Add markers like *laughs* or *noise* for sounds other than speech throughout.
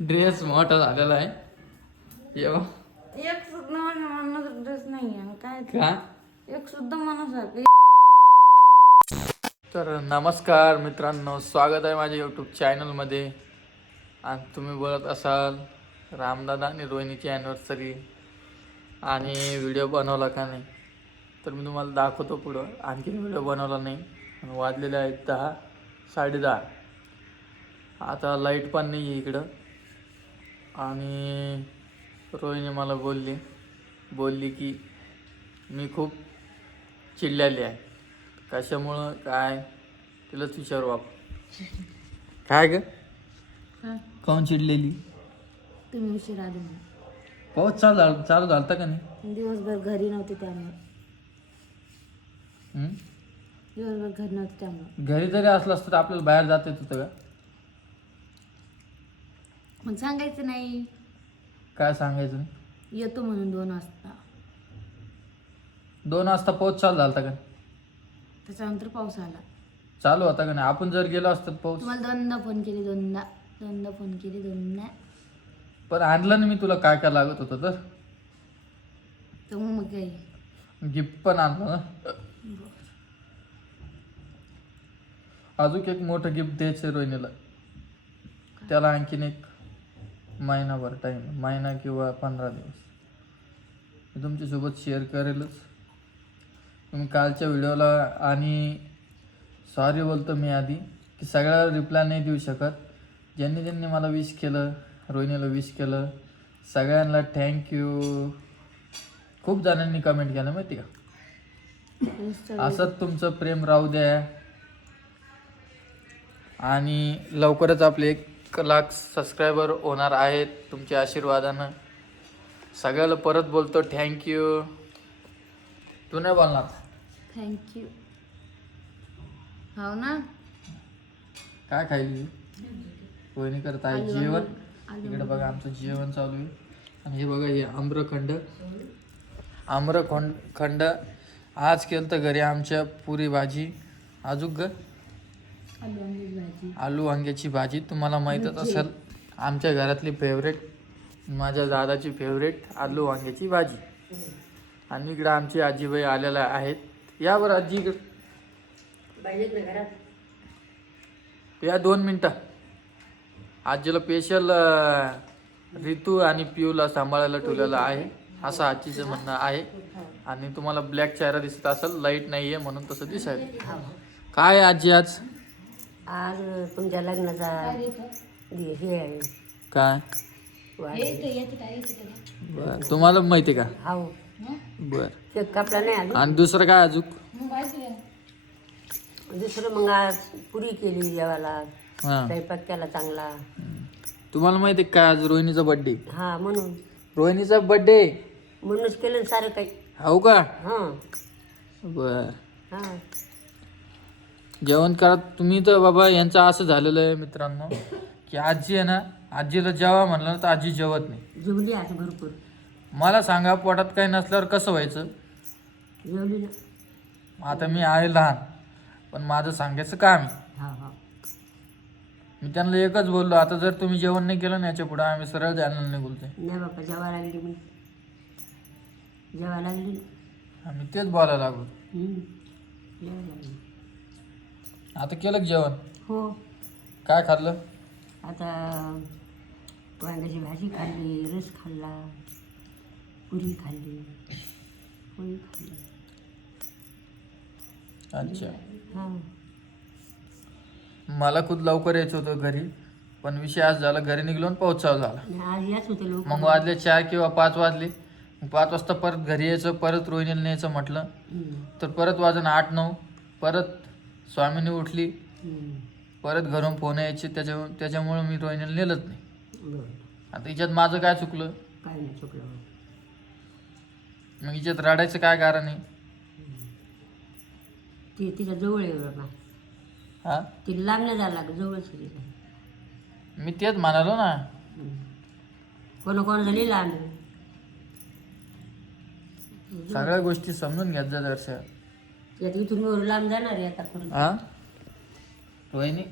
Dress मोठा झालेला आहे. येवा. एक सुद्धा माझ्या मनाचा ड्रेस नाही आहे काय ते? का? एक सुद्धा मनासारखं तर नमस्कार मित्रांनो स्वागत आहे माझ्या यूट्यूब चॅनलमध्ये आणि तुम्ही बोलत असाल रामदादा आणि रोहिणीची ॲनिव्हर्सरी आणि व्हिडिओ बनवला का नाही? तर मी तुम्हाला दाखवतो पुढं. आणखी व्हिडिओ बनवला नाही. आणि वाजलेले आहेत दहा साडेदहा. आता लाइट पण नाही आहे इकडं. आणि रोहिणी मला बोलली बोलली की मी खूप चिडलेली आहे. कशामुळं? काय? तिलाच विचारू आपण. काय ग? काऊन चिडलेली? तुम्ही उशीर आले म्हणून. पाऊस चालू झाला चालू झालता का नाही? दिवसभर घरी नव्हते त्यामुळे. हं? दिवसभर घरी नव्हते त्यामुळे. घरी जरी असलं असतं तर आपल्याला बाहेर जाता येत होतं का? मग सांगायचं नाही. काय सांगायचं नाही? येतो म्हणून दोन वाजता. दोन वाजता पाऊस चालू झालता का? त्याच्यानंतर पाऊस आला. चालू होता का नाही? आपण जर गेलो असतं पाऊस? तुम्हाला दोनदा फोन केले दोनदा. दोनदा फोन केले दोनदा. पण आणलं ना मी तुला काय काय लागत होतं तर? तर मग काही गिफ्ट पण आणलं ना? अजून एक मोठं गिफ्ट द्यायचं रोहिणीला. त्याला आणखीन एक महिनाभर टाईम महिना किंवा पंधरा दिवस. मी तुमच्यासोबत शेअर करेलच. तुम्ही कालच्या व्हिडिओला आणि सॉरी बोलतो मी आधी की सगळ्या रिप्लाय नाही देऊ शकत. ज्यांनी ज्यांनी मला विश केलं रोहिणीला विश केलं सगळ्यांना थँक्यू खूप जणांनी कमेंट केलं माहिती का? असंच तुमचं प्रेम राहू द्या. आणि लवकरच आपले एक लाख सबस्क्रायबर होणार आहेत तुमच्या आशीर्वादानं. सगळ्याला परत बोलतो थँक्यू तू नाही बोलणार? थँक्यू हो ना? काय खायली? वहिनी करत आहे जेवण. इकडे बघा आमचं जेवण चालू आहे. आणि हे बघा हे आम्रखंड. आम्रखंड खंड. आज केलं तर घरी आमच्या पुरी भाजी. अजून ग. आलू वांग्याची भाजी. आलू वांग्याची भाजी तुम्हाला माहीतच असेल आमच्या घरातली फेवरेट माझ्या दादाची फेवरेट आलू वांग्याची भाजी. आणि इकडं आमची आजीबाई आलेल्या आहेत. या बरं आजी इकडं. या दोन मिनटं. आजीला स्पेशल रितू आणि पियूला सांभाळायला ठेवलेलं आहे. असं आजीचं म्हणणं आहे. आणि तुम्हाला ब्लॅक चेहरा दिसत असेल लाइट नाही आहे म्हणून तसं दिसायला. काय आजी आज? आज तुमच्या लग्नाचा हे हे आहे. काय? बर. तुम्हाला माहिती का? हाव. बर. कापला नाही अजून आणि दुसरं काय अजून? दुसरं मग आज पुरी केली जेवायला. हां. स्वयंपाक केला चांगला. तुम्हाला माहिती आहे काय आज रोहिणीचा बर्थडे हा म्हणून. रोहिणीचा बर्थडे म्हणूनच केलं ना सारं काही. हो का? हां. बर. हां. जेवण करा. तुम्ही तर बाबा यांचं असं झालेलं आहे मित्रांनो की आजी आहे ना आजीला जेवा म्हणलं तर आजी जेवत नाही. जेवली आज भरपूर. मला सांगा पोटात काही नसल्यावर कसं व्हायचं? जेवली ना. आता मी आहे लहान पण माझं सांगायचं काम आहे. हा हा. मी त्यांना एकच बोललो आता जर तुम्ही जेवण नाही केलं ना याच्यापुढे आम्ही सरळ जायला नाही बापा जेवा लागली मी. जेवा लागली आम्ही तेच बोलायला लागलो. हम्म. जेवा लागली. आता केलं का जेवण? हो. काय खाल्लं? आता वांग्याची भाजी खाल्ली रस खाल्ला पुरी खाल्ली खाल्ली. अच्छा. हां. मला खूप लवकर यायचं होतं घरी पण विषय आज झाला घरी निघलो आणि पाऊस चालू झाला. आणि आज याच होते लोक मग वाजले चार किंवा पाच वाजले. पाच वाजता परत घरी यायचं परत रोहिणीला न्यायचं म्हटलं. तर परत वाजून आठ नऊ. परत स्वामीनी उठली. परत घरून फोन यायचे त्याच्यामुळे त्याच्यामुळं मी रोहिणीला नेलंच नाही. आता हिच्यात माझं काय चुकलं? काय नाही चुकलं. मग हिच्यात रडायचं काय कारण आहे? ती तिच्या जवळ आहे बाबा. हा? ती लांब नाही जायला लागत जवळच. मी तेच म्हणालो ना. कोणा कोणा झाली लांब. सगळ्या गोष्टी समजून घ्यात जा दर्शक यात इथून वर लांब जाणार आहे आता करून हा? रोहिणी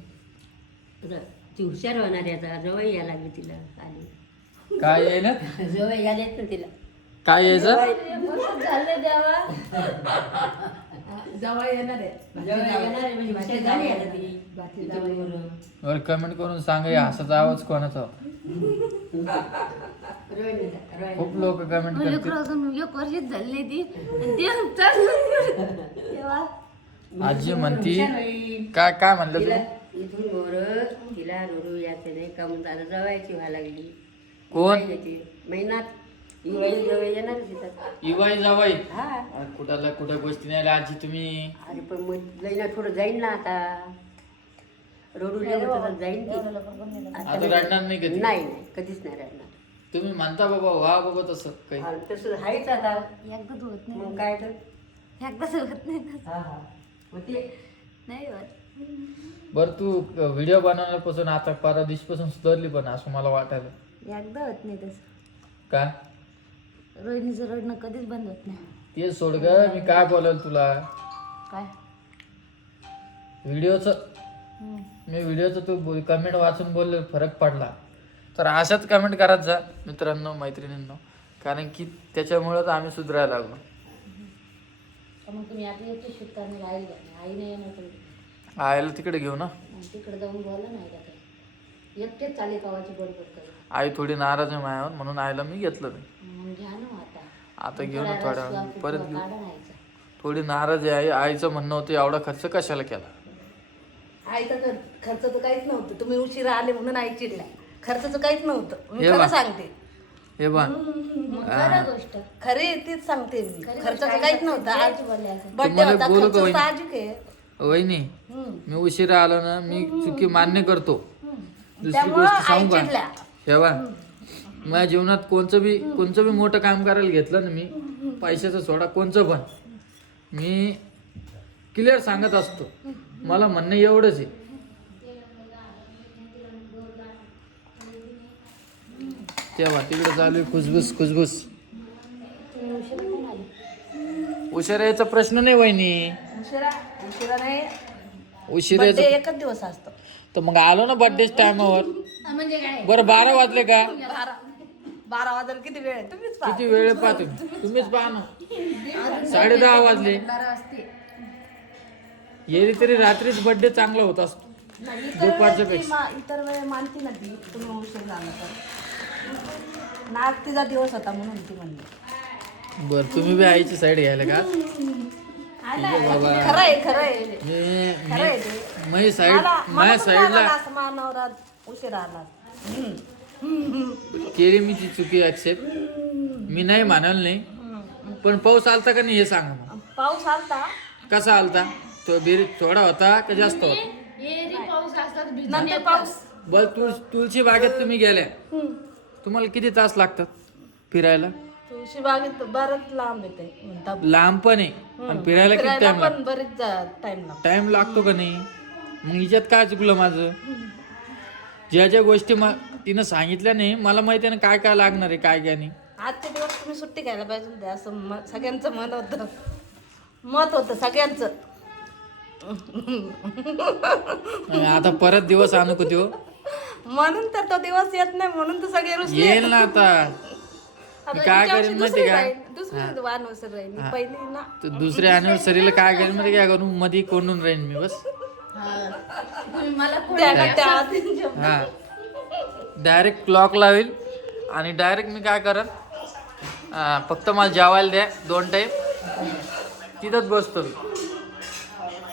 र- ती हुशार होणार आहे आता जवळ यायला लागली तिला आली. काय आहे ना? *laughs* जवळ यायला येत ना तिला. काय यायचं झालं देवा. *laughs* जवळ येणार आहे. जवळ येणार आहे म्हणजे हुशार झाली आता ती. वर कमेंट करून सांगा या असाचा आवाज कोणाचा. *laughs* खूप लोक कमेंट एक वर्षीच झाली ती. आजी म्हणती. काय काय म्हणलं तिला तू? इथून मोर तिला रोडू यायचं नाही कमून आता जवळची व्हायला लागली. कोण? महिन्याची. महिन्यात ही बाई जवळ येणार तिथं. इवाई जावाई हा. कुठाला कुठं गोष्टी नाही आजी तुम्ही. अरे पण मग जाईना थोडं जाईन ना आता. तर जाईन की आता रडणार नाही कधी? नाही नाही कधीच नाही रडणार. तुम्ही म्हणता बाबा वा बाबा तसं काही. आणि तसं आहेच आता. एकदाच होत नाही. मग काय तर? एकदाच होत नाही ना. हा हा. मग ते नाही होत. बरं तू व्हिडिओ बनवण्यापासून आता परवा दिवशीपासून सुधारली पण असं मला वाटायला. एकदा होत नाही तसं. का? रोहिणीचं रडणं कधीच बंद होत नाही. ते सोड ग मी काय बोलाल तुला? काय? व्हिडिओचं हम्म. मी व्हिडिओचं तू कमेंट वाचून बोलले फरक पडला. तर अशाच कमेंट करत जा मित्रांनो मैत्रिणींनो. कारण की त्याच्यामुळंच आम्ही सुधारायला लागलो. तर मग तुम्ही शूट आई घ्या. आई नाही येणार तुम्ही आयला तिकडे घेऊ ना. मग तिकडे जाऊन बोला नाही का काही. एकटेच चाले कावाची बडबड करू आई थोडी नाराज आहे माझ्यावर म्हणून आईला मी घेतलं नाही. मग घ्या ना आता. आता घेऊ ना थोडा थोड्या वेळाने. परत घेऊ. काढा. थोडी नाराज आहे आई. आईचं म्हणणं होतं एवढा खर्च कशाला केला? आईचा खर्च खर्चाचं काहीच नव्हतं. तुम्ही उशिरा आले म्हणून आई चिडल्या. खर्चाचं काहीच नव्हतं. मी हे खरं बा. सांगते. हे बा. गोष्ट. खरे तीच सांगते मी. खरी खर्चाचं काहीच नव्हतं. आज. बर्थडे तुम्हाला होता. बोलू का खर्च वहिनी? साहजिक आहे. वहिनी हम्म. मी उशिरा आलो ना मी चुकी मान्य करतो. दुसरी त्यामुळं गोष्ट आई सांगू का? चिडल्या. हे बा माझ्या जीवनात कोणचं बी कोणचं बी मोठं काम करायला घेतलं ना मी पैशाचा सोडा कोणचं पण. मी क्लिअर सांगत असतो. मला म्हणणं एवढंच आहे. तेव्हा तिकडे चालू आहे खुसबुस खुसबुस. उशिरा याचा प्रश्न नाही वहिनी. उशिरा उशिरा नाही. उशिरा बर्थडे याचा- एकच दिवस असतो. तर मग आलो ना बर्थडे टायमावर म्हणजे काय? बरं बारा वाजले का? बारा बारा वाजायला किती वेळ आहे? तुम्हीच पहा. किती वेळ पाहतो तुम्हीच पहा ना. साडे दहा वाजले. बारा वाजते येरी तरी रात्रीच बर्थडे चांगला होत असतो. नाही, इतर दुपारच्या ती पेक्षा. मा- इतर वेळ मानती ना ती तुम्ही उशीर झाला तर. नाग तिचा दिवस होता म्हणून ती म्हणली. बर तुम्ही बी आईची साईड घ्यायला का? खरं आहे खरं आहे. मी साईड माझ्या साईडला उशीर आला. केली मी ती चुकी ऍक्सेप्ट मी नाही म्हणाल नाही. पण पाऊस आलता का नाही हे सांगा. पाऊस आलता. कसा आलता? तो बिर थोडा होता का जास्त होता? पाऊस असतात नंतर पाऊस बल तुळ तुळशी बागेत तुम्ही गेल्या तुम्हाला किती तास लागतात फिरायला? तुळशी बागेत बरंच लांब येते लांब पण आहे. आणि फिरायला किती फिरायला टाइम लागतो? पण बरेच टाइम लागतो. टाइम लागतो का नाही? मग हिच्यात काय चुकलं माझं? ज्या ज्या गोष्टी म तिनं सांगितल्या नाही मला माहिती आहे ना काय काय लागणार आहे काय काय नाही. आजचे दिवस तुम्ही सुट्टी घ्यायला पाहिजे होते असं म- सगळ्यांचं मत होतं. मत होतं सगळ्यांचं. आणि आता परत दिवस आणू का त्यो? म्हणून तर तो दिवस येत नाही म्हणून तर सगळे रुसले. येईल ना आता. काय करेन वर्षी माहिती दुसरी का? राहील, दुसरी वानवसर राहील मी पहिली ना. तर दुसऱ्या अॅनिव्हर्सरीला काय करेन माहिती काय करू मध्ये कोंडून राहीन मी बस. मला त्या- त्या- हा. डायरेक्ट क्लॉक लावेल आणि डायरेक्ट मी काय करत फक्त मला जेवायला द्या दोन टाईम तिथंच बसतो मी.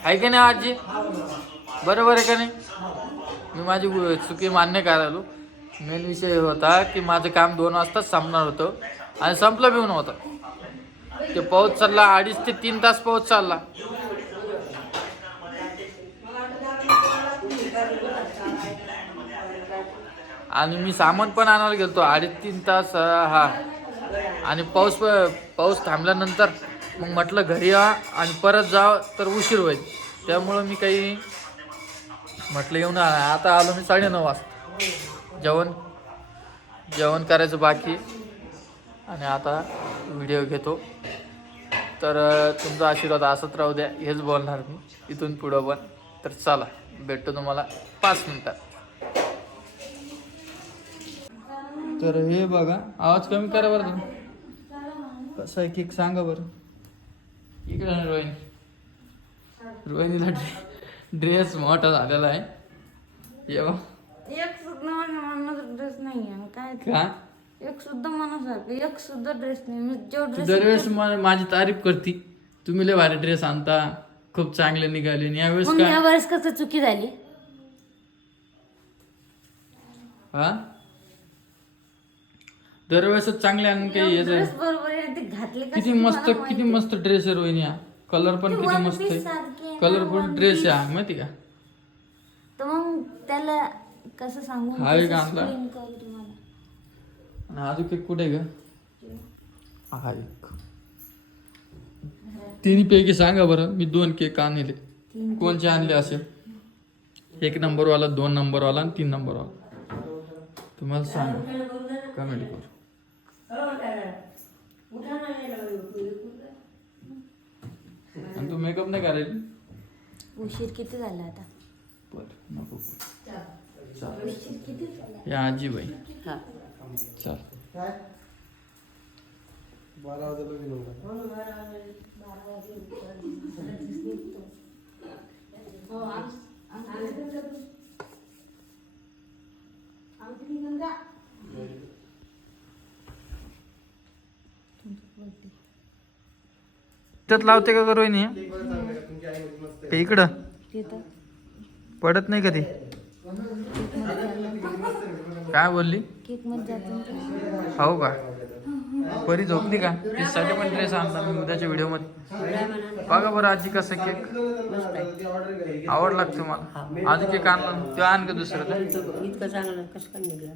आहे का नाही आजी? बरोबर आहे का नाही? मी माझी चुकी मान्य करायलो. मेन विषय होता की माझं काम दोन वाजताच संपणार होतं आणि संपलं बी नव्हतं. ते पाऊस चालला अडीच ते तीन तास पाऊस चालला. आणि मी सामान पण आणायला गेलो अडीच तीन तास हा. आणि पाऊस प- पाऊस थांबल्यानंतर मग म्हटलं घरी या आणि परत जा तर उशीर होईल. त्यामुळं मी काही म्हटलं येऊन आता आलो मी साडे नऊ वाजता. जेवण जेवण करायचं बाकी. आणि आता व्हिडिओ घेतो. तर तुमचा आशीर्वाद असत राहू द्या हेच बोलणार मी. इथून पुढं पण. तर चला भेटतो तुम्हाला पाच मिनटात. तर हे बघा आवाज कमी करा बरं कसं आहे की सांगा बरं. इकडे ना रोहिणी. रोहिणीला ड्रेस मोठा झालेला आहे. येवा. एक सुद्धा माझ्या मनाचा ड्रेस नाही आहे काय ते? का? एक सुद्धा मनासारखं एक सुद्धा ड्रेस नाही. मी जो तू ड्रेस दरवेळेस मा- माझी तारीफ करती. तुम्ही लय भारी ड्रेस आणता. खूप चांगले निघाले आणि यावेळेस मग काय? या वेळेस कसं चुकी झाली? हा? दरवेळेस चांगले आणून काही ड्रेस बरोबर आहे ते घातले किती मस्त किती मस्त ड्रेस आहे रोहिणी हा कलर पण किती मस्त आहे. कलरफुल ड्रेस आहे माहिती का? तर मग त्याला कसं सांगू? हा एक आणला. explain करू तुम्हाला. आणि अजून केक कुठे ग? हा एक. तिन्ही पैकी सांगा बरं मी दोन केक आणले. कोणचे आणले असेल एक नंबरवाला दोन नंबरवाला आणि तीन नंबरवाला. तुम्हाला सांगा. कमेंट करू. आणि तू मेकअप नाही करायची उशीर किती झाला आता? बरं नको. चाल या आजीबाई. हा. चाल. त्यात लावते का ग रोहिणी का इकडं? पडत नाही कधी काय बोलली? केकमध्ये जातो हो का? परी झोपली का? तिच्यासाठी पण ड्रेस आणला मी उद्याच्या व्हिडिओमध्ये. बघा बरं आजी कसं केक आवडला तुम्हाला? आजी केक आणला तो आण का दुसरं? इतकं चांगलं कसं निघलं?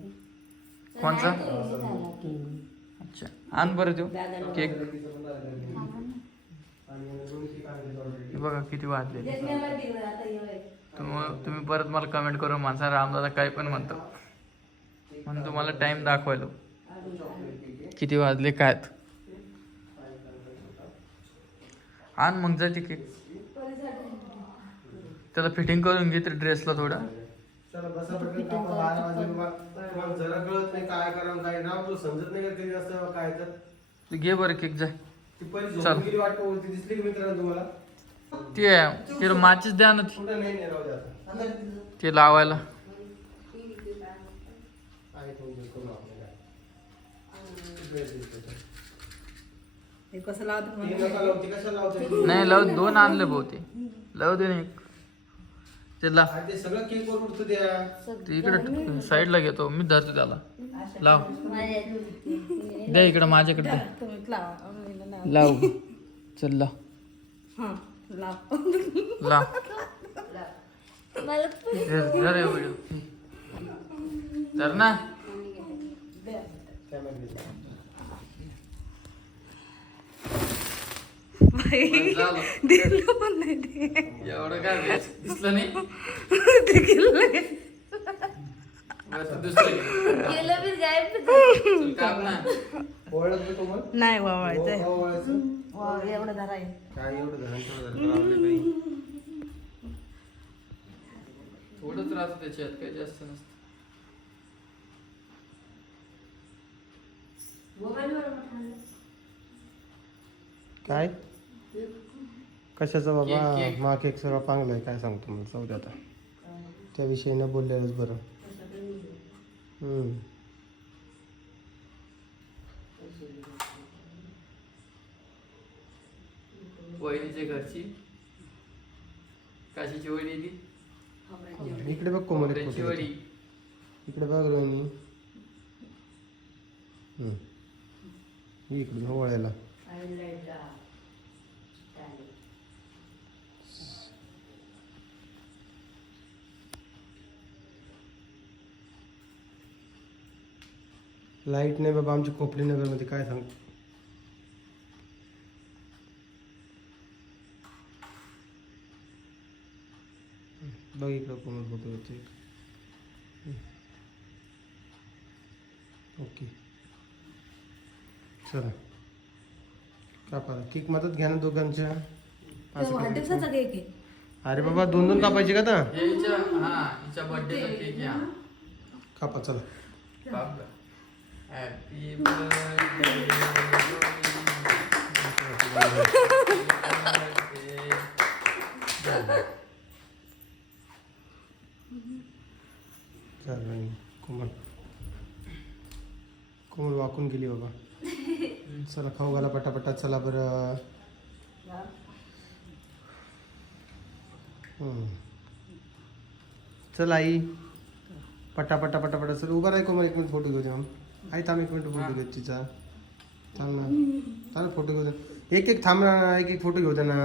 कोणचा. अच्छा आण बरं तो. केक. हे बघा किती वाजले. तुम- तुम्ही परत मला कमेंट करून माणसा रामदादा काय पण म्हणतो म्हणून तुम्हाला टाइम दाखवायला. किती वाजले काय. आण मग जा ते केक त्याला फिटिंग करून घे त्या ड्रेसला थोडा. चला बसा पटकन. कापा बारा वाजले. बाबा तुम्हाला जरा कळत नाही काय करा काय नाव तुला समजत नाही का कधी असतं काय तर तू घे बरं केक जाय ती परी चल. झोपून गेली वाटतं वरती दिसली की मित्रांनो तुम्हाला? ते तिला माचीच द्या ना ती. कुठं नाही नाही राहू दे आता. ते लावायला. आहे दिसतो. हे कसं लावतो ती नका लावू, ती कशाला लावते? नाही लाव दोन आणले भाऊ ते लावू दे ना एक. ते ला अरे ते सगळं केक वर उडतं द्या ते इकडे साईडला घेतो मी धरतो त्याला. लाव. द्या इकडं माझ्याकडे द्या लावा. आम्ही लावा. लाव. चल लाव. हां लाव. लाव. मला धर धर हे व्हिडिओ धर ना. झालं. दिलं पण नाही ते. एवढं काय? दिसलं नाही? ते दुसरं घे. गेलं बी गायब चल, काप ना ओळख का तुम्हाला नाही वावळायचंय हो, ओवाळायचं. वा, एवढं धरा काय एवढं घाण थोडं. थोडंच राहतं त्याच्यात काही जास्त नसतं. काय? कशाचं बाबा. मा केक. सर्व चांगलं आहे काय सांगतो मला जाऊ दे आता. त्याविषयी न बोललेलंच बरं. हम्म. वहिनीच्या घरची? काशीची ती? इकडे बघ कोमल एक इकडे बघ रोहिणी. हम्म. ही इकडे ओवाळायला लाइट नाही बाबा आमची खोपली नगरमध्ये काय सांग? बघ इकडं कोमल फोटो होते ओके. चला. कापा केक मदत घ्या ना दोघांच्या. वाढदिवसाचा केक आहे. अरे बाबा दोन दोन कापायचे का आता? हिच्या हा हिच्या बर्थडेचा केक या कापा चला. हॅपी बर्थडे चल बाई, कोमल कोमल वाकून गेली बाबा चला खाऊ घाला पटापटा चला बरं हम्म. चल आई. पटा पटा पटा पटा. चल उभा राही कोमल एक मिनिट फोटो घेऊ दे मग आई थांब एक मिनिट फोटो घेऊ तिचा थांब ना. थांब ना फोटो घेऊ दे एक एक थांब ना एक एक फोटो घेऊ दे ना.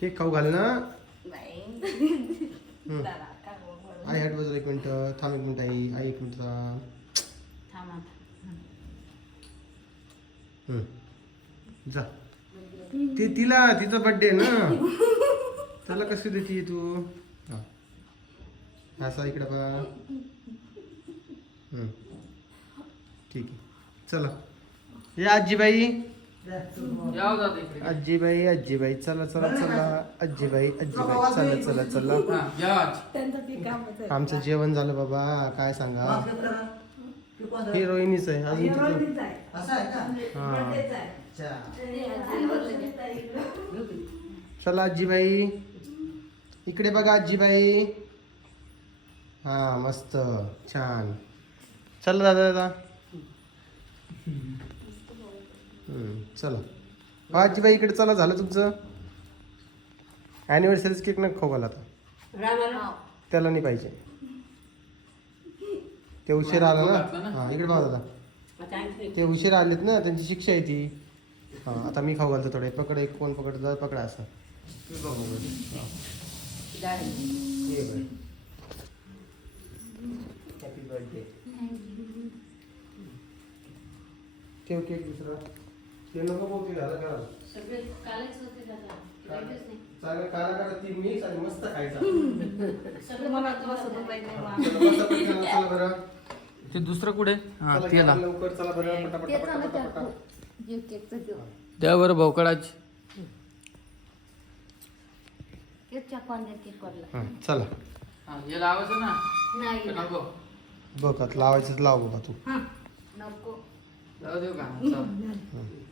केक खाऊ घाल ना. आई हॅट बाजूला एक मिनिट. थांब एक मिनिट आई. आई एक मिनिट थांब. जा. ते तिला तिचा बर्थडे ना. त्याला कसं देते तू? असा इकडे बघा. हम्म. ठीक आहे. चला. ये आजीबाई. आजीबाई आजीबाई. चला चला चला. आजीबाई आजीबाई. चला चला चला. हा. आमचं जेवण झालं बाबा. काय सांगा? ही रोहिणीच आहे. अजून हा. चला आजीबाई. इकडे बघा आजीबाई. हा मस्त छान. चला दादा दादा. हम्म, चला. हा, आजीबाई इकडे चला झालं तुमचं? ॲनिव्हर्सरीच केक नका खाऊ घाला आता? रामाला त्याला नाही पाहिजे. ते उशीर आला ना? ना? हा इकडे बघा दादा. ते उशीर आलेत ना त्यांची शिक्षा आहे ती. हा आता मी खाऊ घालतो थोडे. पकड एक कोण पकडतो पकडा असं हॅपी बर्थडे ठेव केक दुसरा. ते नको बोल ते झालं का सगळे कालच होते दादा. लगेच नाही. चालेल काला काला ती मिक्स आणि मस्त खायचा. सगळं मला चला, चला बरं. ते दुसरं कुठे? हा चला, त्याला घ्या लवकर चला बरं पटा पटा तेच पटा आलं पटा त्या पटा जीव केकचं जीव द्या बरं भोकडाची केक चाकवान दे केक वरला हा, चला. हा लावायचं ना? नाही. का नको. बघ आता लावायचंच लाव बाबा तू. नको. चल.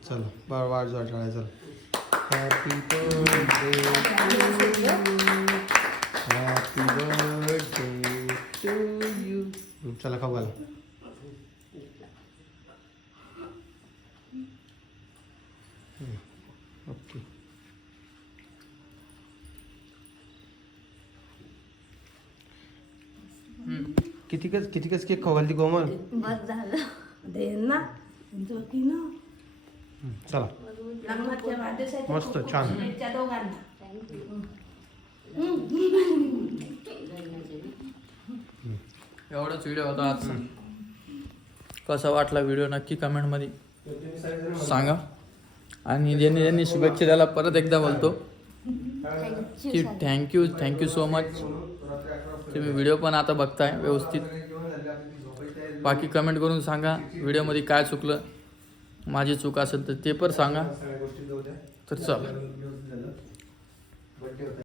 चला बाळ वाढ जोड चला चला. Happy birthday happy birthday to you चला खाऊ घाला. ओके. कितीकच कितीकच केक खाऊ घालती कोमल बस झालं. दे ना. चला. मस्त, छान. एवढाच व्हिडिओ होता आजचा कसा वाटला व्हिडिओ नक्की कमेंटमध्ये सांगा. आणि ज्यांनी ज्यांनी शुभेच्छा द्यायला परत एकदा बोलतो. की thank you thank you so much तुम्ही व्हिडिओ पण आता बघताय व्यवस्थित. बाकी कमेंट करून सांगा व्हिडिओमध्ये काय चुकलं माझी चूक असेल तर ते पण सांगा. तर चल.